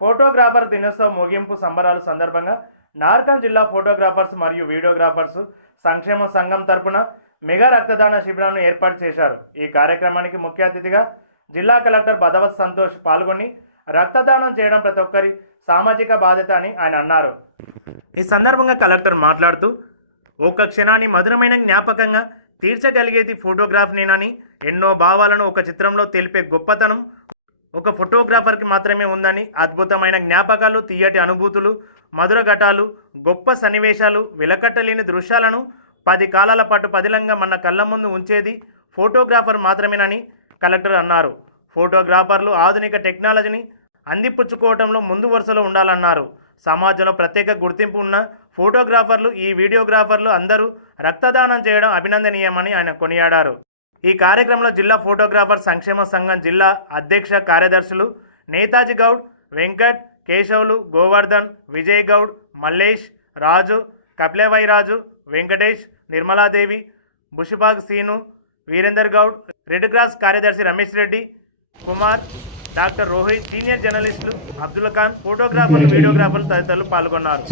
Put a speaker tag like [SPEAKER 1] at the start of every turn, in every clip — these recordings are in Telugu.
[SPEAKER 1] ఫోటోగ్రాఫర్ దినోత్సవ ముగింపు సంబరాలు సందర్భంగా నార్కల్ జిల్లా ఫోటోగ్రాఫర్స్ మరియు వీడియోగ్రాఫర్స్ సంక్షేమ సంఘం తరపున మెగా రక్తదాన శిబిరాలను ఏర్పాటు చేశారు. ఈ కార్యక్రమానికి ముఖ్య అతిథిగా జిల్లా కలెక్టర్ భదవత్ సంతోష్ పాల్గొని రక్తదానం చేయడం ప్రతి ఒక్కరి సామాజిక బాధ్యత అని ఆయన అన్నారు. ఈ సందర్భంగా కలెక్టర్ మాట్లాడుతూ ఒక క్షణాన్ని మధురమైన జ్ఞాపకంగా తీర్చగలిగేది ఫోటోగ్రాఫ్నేనని ఎన్నో భావాలను ఒక చిత్రంలో తెలిపే గొప్పతనం ఒక ఫోటోగ్రాఫర్కి మాత్రమే ఉందని అద్భుతమైన జ్ఞాపకాలు తీయటి అనుభూతులు మధుర ఘటాలు గొప్ప సన్నివేశాలు వెలకట్టలేని దృశ్యాలను పది కాలాల పాటు పదిలంగా మన కళ్ళ ముందు ఉంచేది ఫోటోగ్రాఫర్ మాత్రమేనని కలెక్టర్ అన్నారు. ఫోటోగ్రాఫర్లు ఆధునిక టెక్నాలజీని అందిపుచ్చుకోవడంలో ముందు వరుసలో ఉండాలన్నారు. సమాజంలో ప్రత్యేక గుర్తింపు ఉన్న ఫోటోగ్రాఫర్లు ఈ వీడియోగ్రాఫర్లు అందరూ రక్తదానం చేయడం అభినందనీయమని ఆయన కొనియాడారు. ఈ కార్యక్రమంలో జిల్లా ఫోటోగ్రాఫర్ సంక్షేమ సంఘం జిల్లా అధ్యక్ష కార్యదర్శులు నేతాజీ గౌడ్ వెంకట్ కేశవులు గోవర్ధన్ విజయ్ గౌడ్ మల్లేష్ రాజు కపిలవై రాజు వెంకటేష్ నిర్మలాదేవి బుషిబాగ్ సీను వీరేందర్ గౌడ్ రెడ్ క్రాస్ కార్యదర్శి రమేష్ రెడ్డి కుమార్ డాక్టర్ రోహిత్ సీనియర్ జర్నలిస్టులు అబ్దుల్ ఖాన్ ఫోటోగ్రాఫర్లు వీడియోగ్రాఫర్లు తదితరులు పాల్గొన్నారు.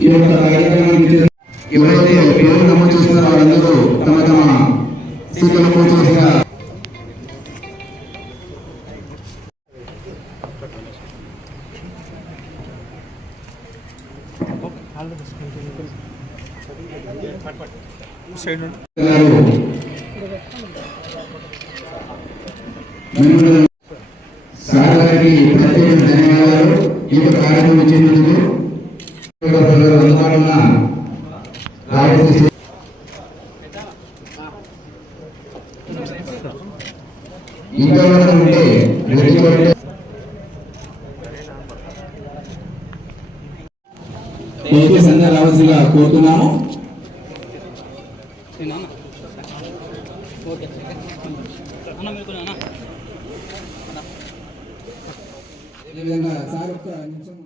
[SPEAKER 2] ఈ యొక్క కార్యక్రమానికి ఎవరైతే పేరు నమోదు చేస్తున్నారో వాళ్ళందరూ తమ తమ సీట్లను పూర్తిగా సార్ గారికి ప్రత్యేక ధన్యవాదాలు. ఈ యొక్క కార్యక్రమం చేసినందుకు ఇంకా ఉంటే రెడ్డిగొట్టే కోరుతున్నాము అదేవిధంగా సార్ నిమిషం.